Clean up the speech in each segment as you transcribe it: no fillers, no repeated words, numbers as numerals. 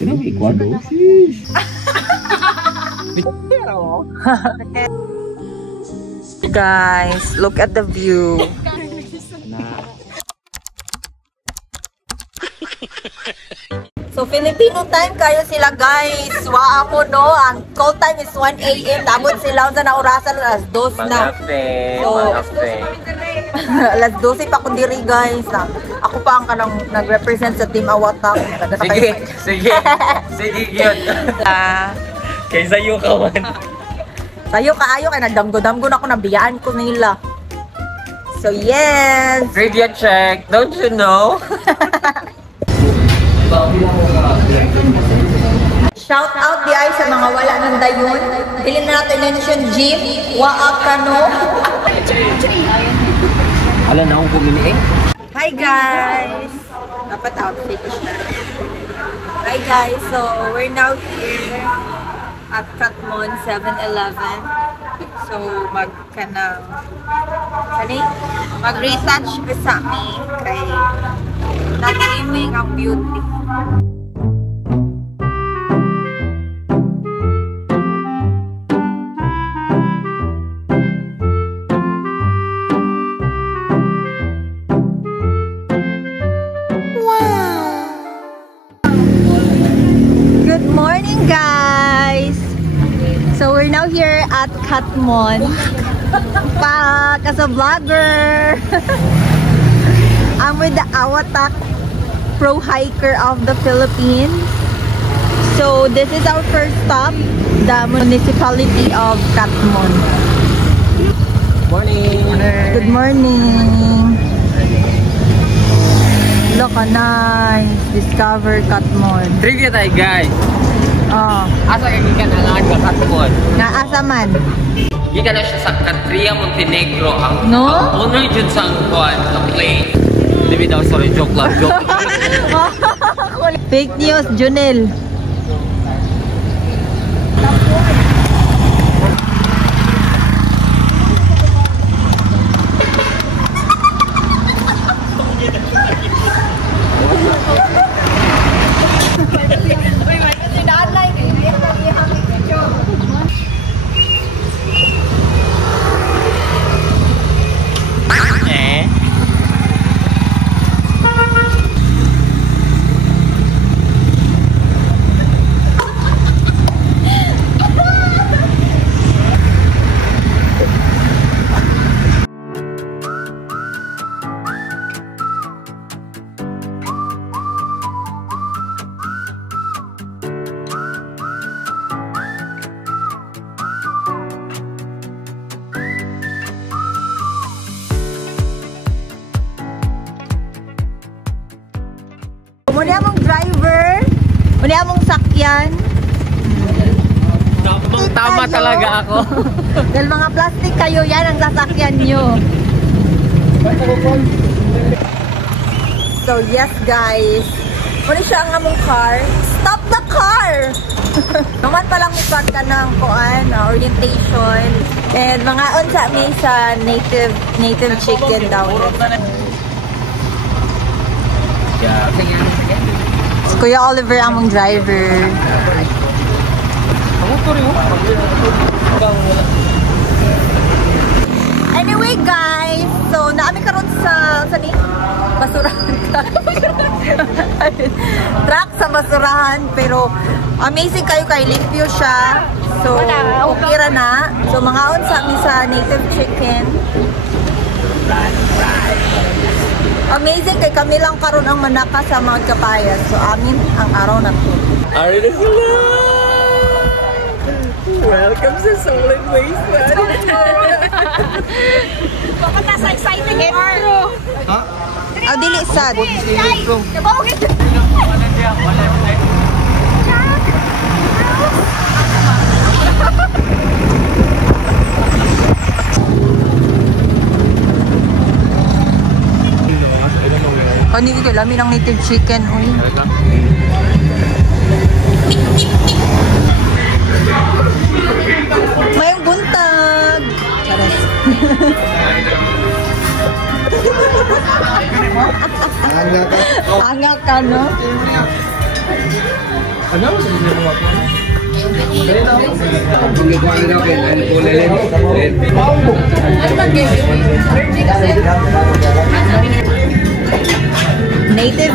Guys, look at the view. So, Filipino time kayo sila, guys. Wa ako, no? Ang call time is 1 AM. Dabot sila sa naurasan alas 2 na. So, alas 12 pa akong diri, guys. Ako pa ang kanang nag-represent sa Team Awatak. Sige, yun. Kaysa iyo ka man. Sayo kaayo kay nagdamgo-damgo na ako, nabiyaan ko nila. So, yes! Trivia check. Don't you know? Shout out di ay sa mga wala ng dayon. Dili na natin mention Jim, Waak Kano. Alam na akong kumini eh. Hi guys! Dapat outfit na. Hi guys, so we're now here at Katmon 7-Eleven. So mag-retouch sa amin kay nag-aiming ang beauty. Good morning, guys! So we're now here at Katmon. As a vlogger. I'm with the Awatak Pro Hiker of the Philippines. So this is our first stop, the municipality of Katmon. Morning! Good morning! Look, nice! Discover Katmon. Trivia tayo, guys. Oh. Asa ka gikan alangan ka Katmon? Nga asa man? Gikan na siya sa Katria, Montenegro. Ang owner dyan sa plane. Hindi daw, sorry, joke lang. Fake news, Junel. Muna mong driver, muna mong sakyan. Tama talaga ako. Dahil mga plastic kayo, yan ang sasakyan nyo. So yes guys, muna siya ang among car. Stop the car! Naman palang mukad ka ng orientation. And mga unsa may sa native chicken daw. Kuya Oliver among driver. Anyway guys, so naami karon sa ni basurahan. Truck sa basurahan, pero amazing kayo kay limpyo siya. So okay ra na. So mga unsa mi sa native chicken. Amazing kay kami lang karon ang manaka sa mga kabayan. So amin ang araw na to. Ari na sila! Welcome sa Solid Wasteland! Bakit nasa exciting part? Ha? Ah, dili sad. Hindi ko kailangan ng native chicken. Uy. Mayong buntag. Charas. Anga ka, no? Native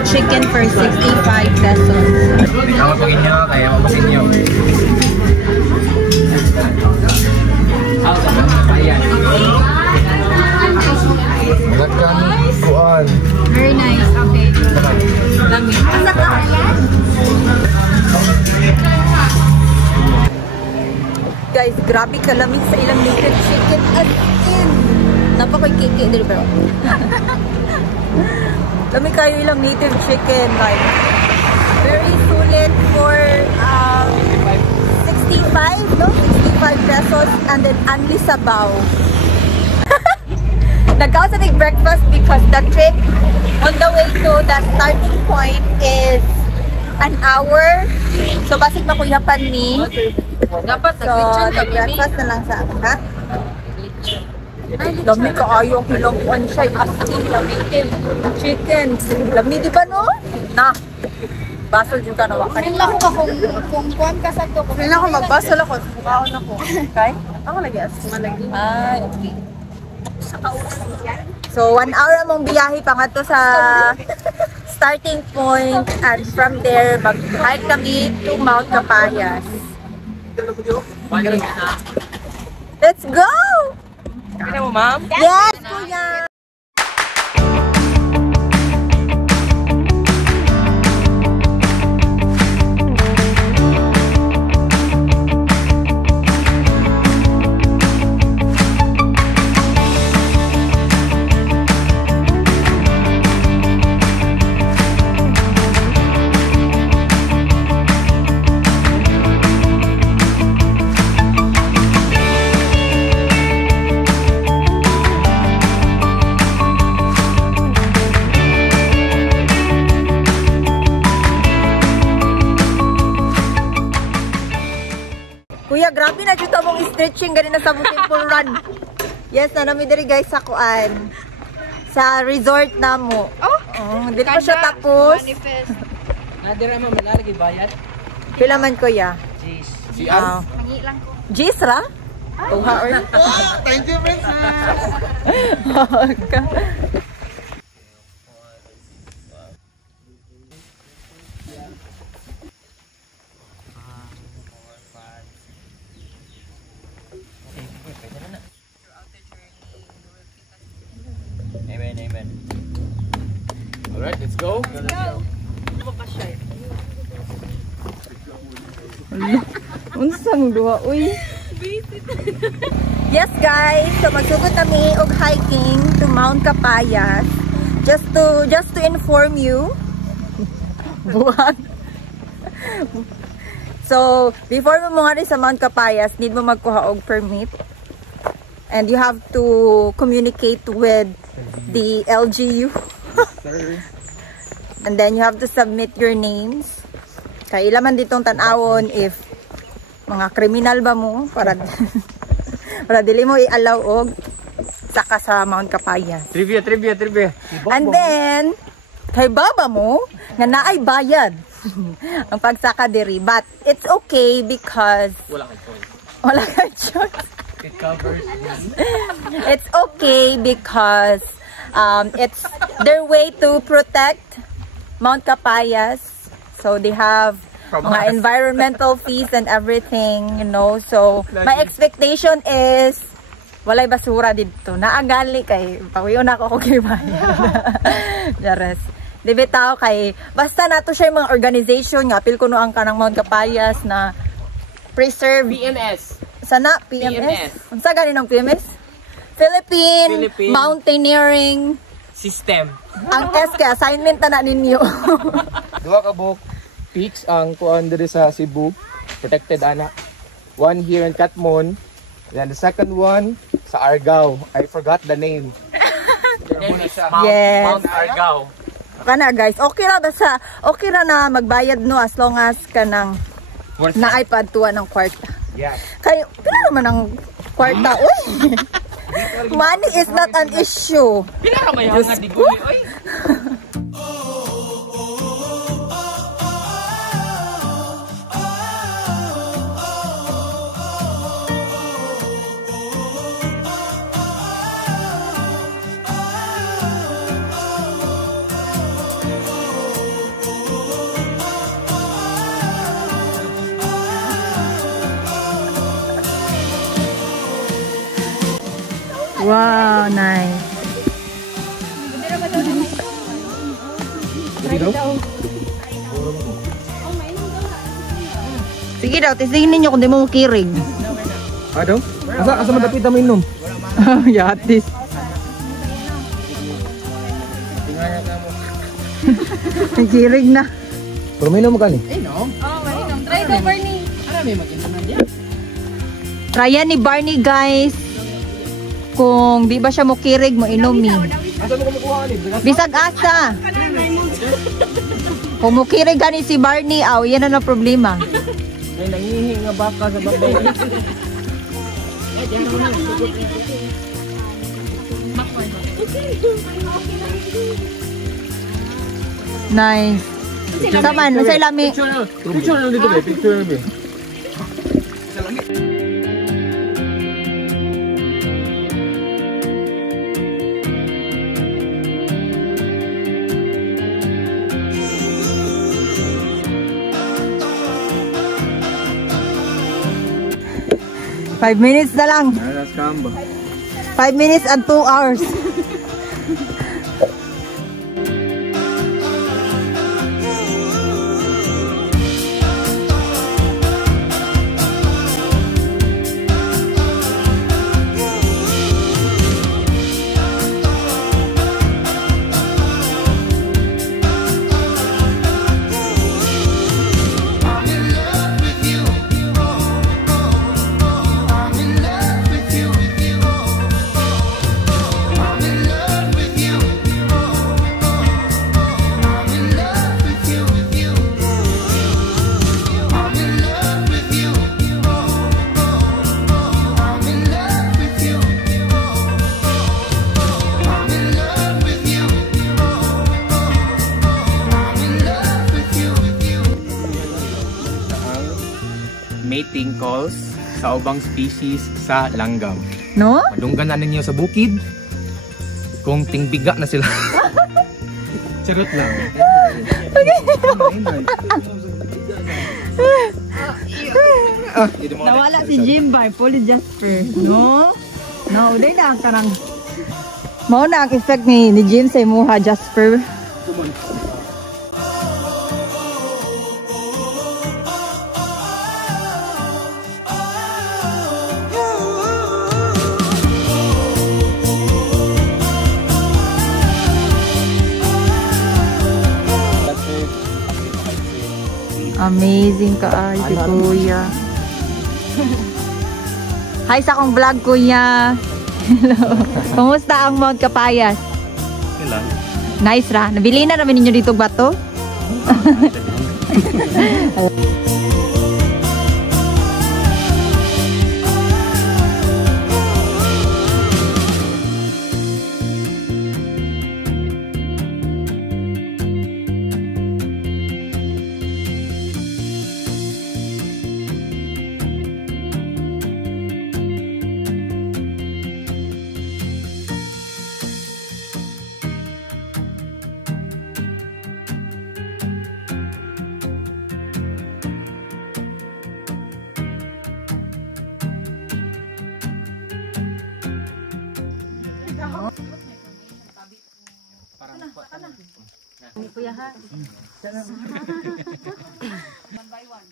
chicken for 65 pesos. Ikaw pag inyo, kaya mapasin nyo. Very nice. Okay. Lami. Asa ka? Guys, grabe kalamig sa ilang native chicken as in. Napakoy kiki dito pero. Lami kayo ilang native chicken like very sulit for 65, no? 65 pesos and then only sabaw. Nagkaw sa breakfast because the trip on the way to the starting point is an hour. So basig makuyapan ni. Dapat So breakfast na lang sa akin, ha? Lami ka ayaw kilang on siya. Asin, lami chicken. Lami di ba no? Na. Basol yung ka na wakan. Kailan ako ka kung kuwan ka sa to. Kailan ako magbasol ako. Sumaon ako. Okay? Ako lagi asin. Malagi. Ay, okay. So 1 hour among biyahe pa nga to sa starting point and from there mag-hike kami to Mount Capayas. Let's go! Kaya mo, ma'am? Yes, kuya! Kuya, grabe na dito mong stretching ganina sa Temple Run. Yes, nanami diri guys sa kuan. Sa resort na mo. Oh, dito pa siya tapos. Manifest. Nadira mo, malalagi bayad? Pila man kuya? Jeez. Si Ann. Mangi lang ko. Gis ra? Tuha or? Thank you, princess! Amen, amen. Alright, let's go. Unsang duha, uy. Yes guys, so magsugod kami og hiking to Mount Capayas. Just to inform you. Buwan. So, before mo mga rin sa Mount Capayas, need mo magkuha og permit. And you have to communicate with the LGU. And then you have to submit your names. Kaya ilaman ditong tanawon if mga kriminal ba mo para para dili mo i-allow og saka sa Mount Capayas. Trivia. And then kay baba mo nga naay bayad ang pagsaka diri, but it's okay because wala kay choice. It covers. It's okay because it's their way to protect Mount Capayas. So they have mga environmental fees and everything, you know. So my expectation is walay basura dito. Naagali kay pawiyon ako kay bayan. Jares. Di bitaw kay basta nato siya yung mga organization nga apil kuno ang kanang Mount Capayas na preserve PMS. sana PMS. Unsa gani ng PMS? Philippine Mountaineering System. Ang S kay assignment na ninyo. Duha ka book peaks ang kuan diri sa Cebu, protected ana. One here in Catmon, then the second one sa Argao. I forgot the name. Yes. Mount Argao. Kana guys, okay ra basta okay ra na magbayad no as long as kanang naay padtuan ng kwarta. Yeah. Kay pila naman ang kwarta uy. Money is not an issue. Pila ra may hangad di guli oy. Wow, nice. Sige daw, testingin ninyo kung di mo kirig. Daw? Asa madapit ang inom? Yatis. Kirig na. Pero may inom ka ni? Try to Barney. Tryan ni Barney, guys. Kung di ba siya mo kirig, mo inom ni. Asa mo kumukuha ni? Bisag asa. Kung mo kirig gani si Barney, yan na problema. May nangihi nga baka sa babay. Nice. Saman, sa ilami. Picture na dito, picture na. Five minutes na lang. Alas kamba. 5 minutes and 2 hours. Mating calls sa ubang species sa langgam. No? Madunggan na ninyo sa bukid kung tingbiga na sila. Charot lang. Nawala si Jimbay, fully Jasper. No? No, uday na ang karang. Mao na ang effect ni Jim sa imuha, Jasper. Amazing ka ay si Kuya. Hi sa akong vlog, Kuya. Hello. Kumusta ang Mount Capayas? Ilan? Nice ra. Nabili na naman ninyo dito bato? Kuya ha. One by one.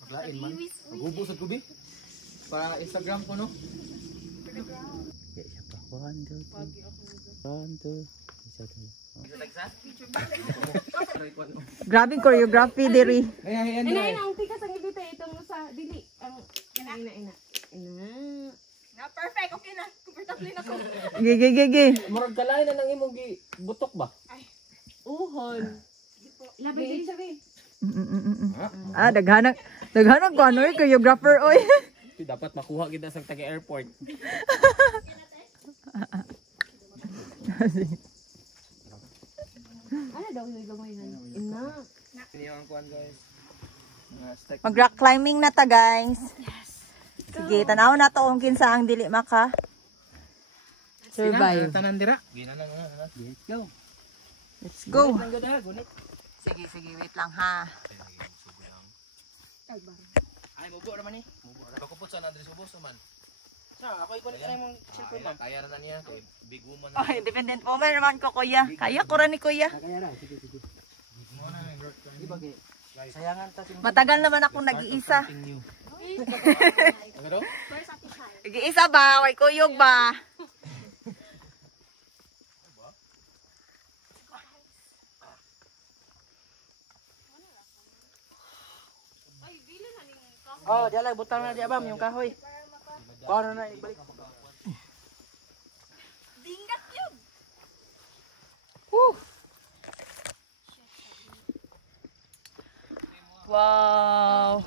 Maglain man. Magubo sa kubi. Para Instagram ko no. Grabing choreography diri. Inain ang tika sa ngibita itong sa dili. Ang ina. Na perfect, okay na. Comfortable na ko. Gigi. Murag kalain na nang imong butok ba? Uhon. Labay dili sabi. Daghanang ko ano choreographer oy. Dapat makuha kita sa taga-airport. Ano daw yung gawain? Ina. Kiniyan kuan guys. Mag-rock climbing na ta, guys. Sige, tanaw na to kung kinsa ang dili maka survive. Tanan dira. Let's go. Let's go. Sige, wait lang ha. Ay, mubo naman eh. Pagkupot sa Andres, ubos naman. Ako ikulit na yung cellphone man. Kaya na niya. Big woman na. Oh, independent woman naman ko, kuya. Kaya ko rin ni kuya. Sayangan ta. Matagal naman akong nag-iisa. Nag-iisa ba? Way kuyog ba? Oh, diya lang. Butang na diya bam. Yung kahoy. Kuha na ibalik. Dinggat yun. Wow.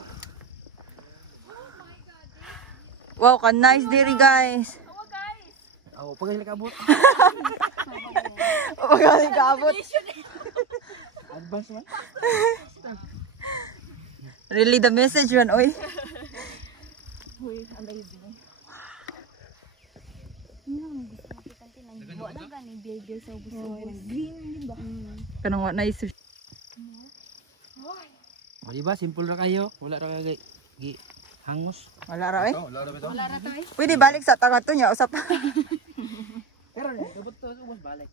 Wow, ka nice diri guys. Oh, pag abot. Pagaling kaabot. Advance man. Really the message yun, oy. Amazing. Wala ka ni Diego sa ubos-ubos. Green, di ba? Kanang wa nice. O, diba? Simple na kayo. Wala na kayo hangos. Wala ra, oy. Wala ra to eh. Pwede balik sa tanga to niya, usap. Pero, dabot to. Ubos balik.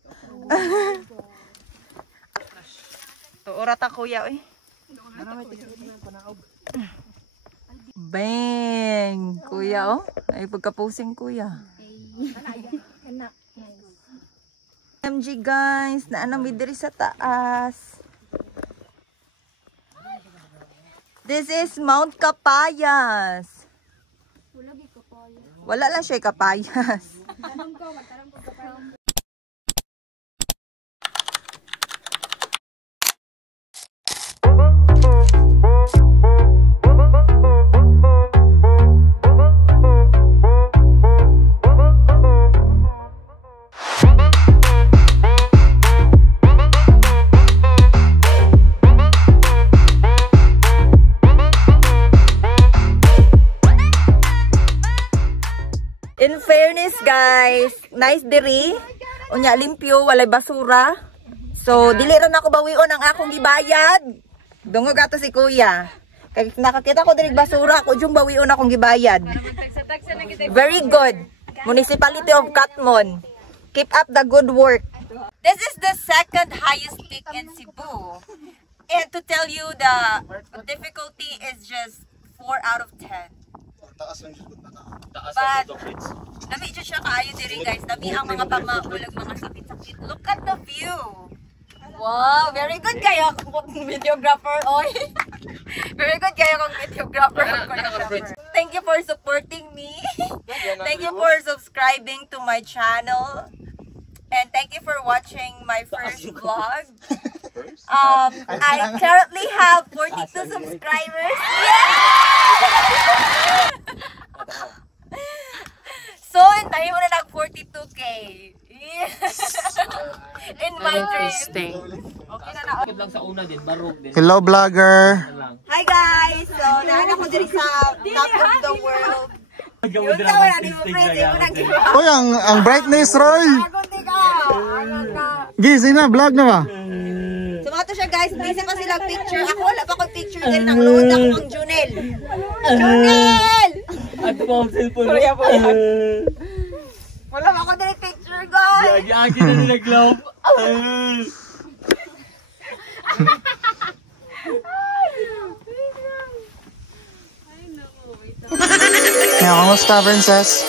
Tuura ta kuya, oy. Bang! Kuya, oh. Ay, pagka-posing kuya. MG guys, naanami diri sa taas. This is Mount Capayas. Wala lang siya kapayas. In fairness guys, nice diri. Unya limpyo, walay basura. So dili ra nako bawion ang akong gibayad. Dungog ato si kuya. Kay nakakita ko diri basura, ko jung bawion akong gibayad. Very good. Municipality of Katmon. Keep up the good work. This is the second highest peak in Cebu. And to tell you the difficulty is just 4 out of 10. But, dami dyan siya kaayo diri guys. Dami ang mga pamaulag, mga sakit-sakit. Look at the view. Wow, very good kayo kung videographer, oy. Very good kayo kung videographer. Thank you for supporting me. Thank you for subscribing to my channel. And thank you for watching my first vlog. I currently have 42 subscribers. So, tayo mo na nag 42k. In my dream. Okay na na. Lang sa una din, barog din. Hello vlogger. Hi guys! So, naan ako diri sa top of the world. Yung tawa na, di mo friends, di mo nag-give. Uy, ang brightness, Roy. Agunti ka! Ano ka? Gising na, vlog na ba? So, mga to siya guys, busy pa silang picture. Ako wala pa ko picture din. Nang load ako ang Junel. Junel! At ba ang cellphone? Wala pa ako din picture guys. Yagi na nila glove. Yeah, kamusta, princess?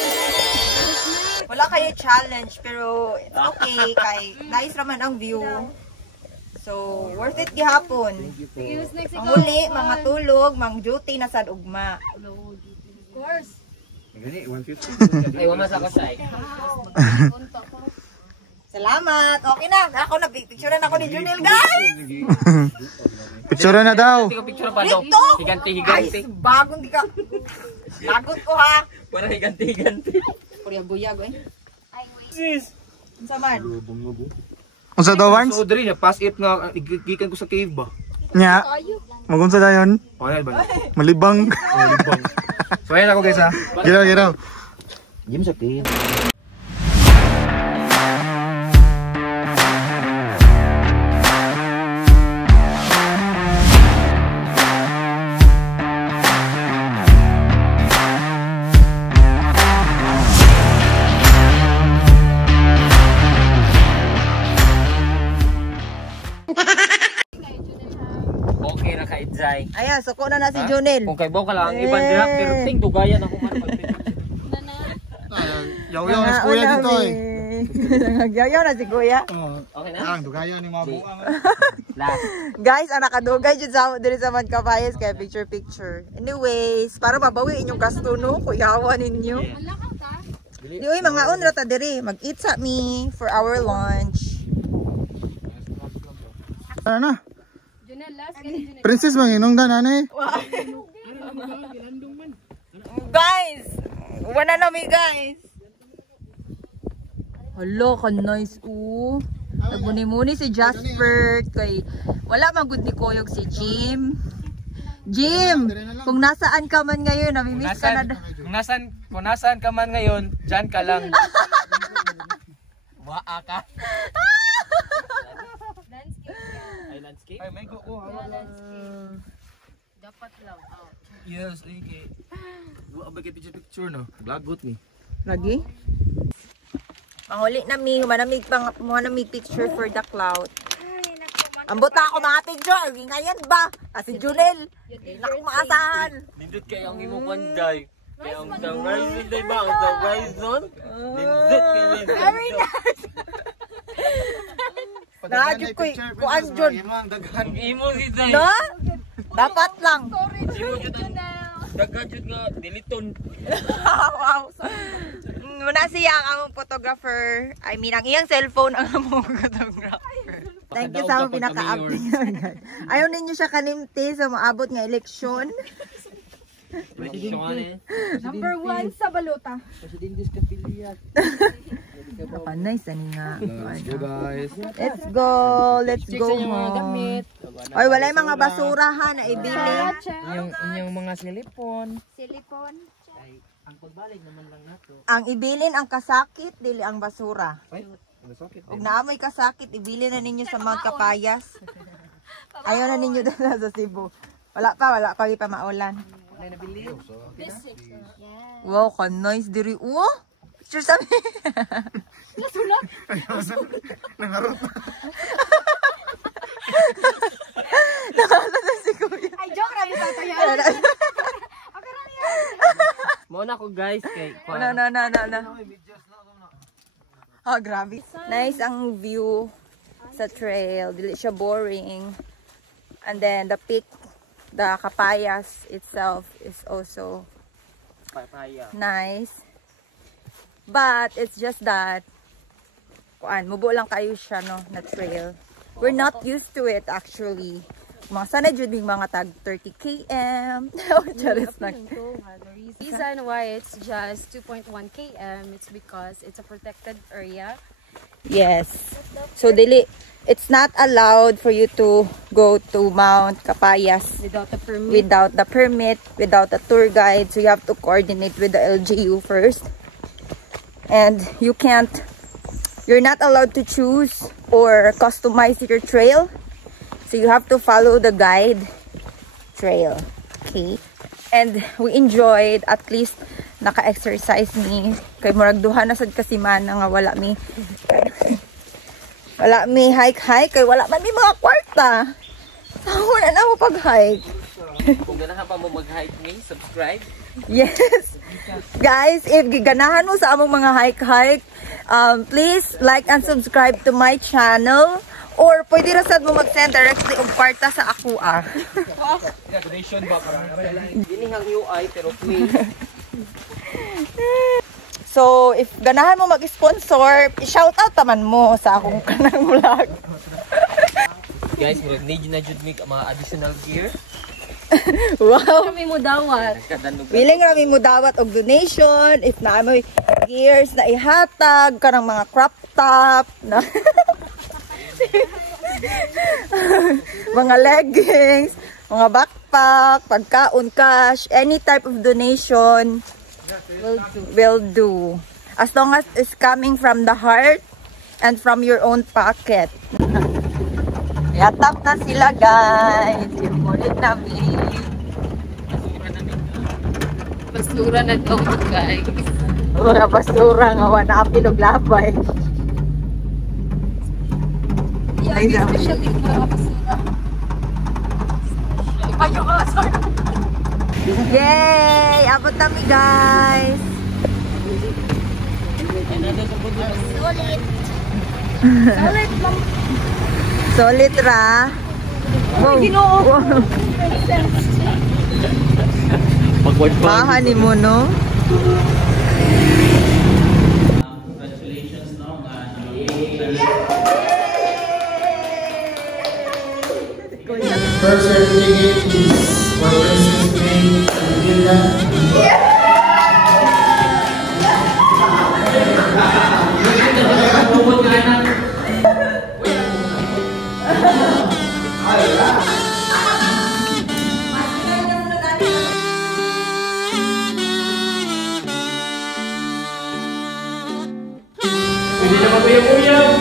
Wala kayo challenge, pero it's okay. Kay nice naman ang view. So, worth it gihapon. Ang huli, mga tulog, mang duty na sa ugma. Of course. Ay, wama sa kasay. Salamat. Okay na. Ako na picturean ako ni Junel, guys. Picture na daw. Hindi ko picture pa daw. Dito. Higanti-higanti. Ay, bagong di ka. Lagot ko ha. Parang higanti-higanti. Buyag eh. Sis! Saman. Unsa daw, Warns? So, diri na. Pass it nga. Igikan ko sa cave ba? Nya. Magunsa dayon? O, yan ba? Malibang. So, ayan ako guys ha. Giraw, giraw. Gym sa cave. Ayan, suko na si Junel. Kung kay Bo ka lang, ibang dirap, pero ting, dugayan ako man. Yaw-yaw na si kuya dito eh. Yaw-yaw na si kuya. Okay na? Ang dugayan ni mga buang. Last. Guys, ang nakadugay dyan sa diri sa Magkapayas kaya picture. Anyways, para mabawi inyong gasto no, kuyawan ninyo. Di oy mga onra ta diri, mag-eat sa me for our lunch. Ano na? Junel, last ka ni Junel. Princess manginong da nanay. Guys, wala na mi guys. Hello, ka nice Nagmuni-muni si Jasper kay wala magud ni Koyog si Jim. Jim, kung nasaan ka man ngayon, namimiss ka na. Kung nasaan ka man ngayon, dyan ka lang. Waa ka. Ay, landscape? Ay, may kuko. Dapat lang. Yes, okay. Waa ba kay picture no? Blagot ni. Lagi? Panghuli na mi, manamig picture for the cloud. Ambot na ako mga picture, ngayon ba? Kasi Junel, nakumaasahan. Nindot kayo ang imong panday. Kaya ang the horizon, day ba? Ang the horizon? Nindot kayo. Very nice. Nakajud ko, kuan Jun. Ang imo si Day. No? Dapat lang. Dagajud nga, diliton. Wow. Muna siya ang among photographer. I mean, ang iyang cellphone ang among photographer. Thank you sa among pinaka-update. Ayaw ninyo siya kanimti sa maabot nga eleksyon. Number 1 sa balota. Kapanay sa nga. Let's go guys. Let's go home. Oy, wala yung mga basurahan na ibili. Inyong mga silipon. Silicone. Ang ibilin ang kasakit, dili ang basura. Ug naamoy kasakit, ibili na ninyo sa Magkapayas. Ayaw na ninyo dala sa Cebu. Wala pa maulan. Wow, ka nice diri. Wow! Picture sa mi. Nangarot. Nakala na si Kuya. Ay, joke rami tatayo. Muna ko guys kay No. Oh, grabe. Nice ang view sa trail. Dili siya boring. And then the peak, the Kapayas itself is also papaya. nice. But it's just that mubo lang kayo siya no na trail. We're not used to it actually. Mga sana jud mga tag 30 km. The reason why it's just 2.1 km, it's because it's a protected area. Yes. So it's not allowed for you to go to Mount Kapayas Without a permit. without a tour guide. So you have to coordinate with the LGU first. And you're not allowed to choose or customize your trail. So you have to follow the guide trail. Okay? And we enjoyed, at least naka-exercise mi. Kay murag duha na sad kasi man nga wala mi hike. Kay wala man mi mga kwarta. Wala na mo pag-hike. Kung ganahan pa mo mag-hike ni, subscribe. Yes. Guys, if giganahan mo sa among mga hike, please like and subscribe to my channel. Or pwede ra sad mo mag-send directly og kwarta sa ako Donation ba para Dinihang UI pero please. So, if ganahan mo mag-sponsor, i-shout out taman mo sa akong kanang vlog. Guys, murag need na jud mig mga additional gear. Wow. Kami mo dawat. Nagkadanog. Feeling rami mo dawat og donation if na may gears na ihatag kanang mga crop top na mga leggings, mga backpack, pagkaon, cash, any type of donation will do. As long as it's coming from the heart and from your own pocket. Yatap na sila guys. Imulit namin. Basura na to guys. Mga basura nga wala apilog labay. Especially mga basura. Yay! Abot kami guys! Solid ra. Wow. Wow. Bahan ni mo, no? First certificate is for Princess May Angela. Pwede na maguyang-uyang.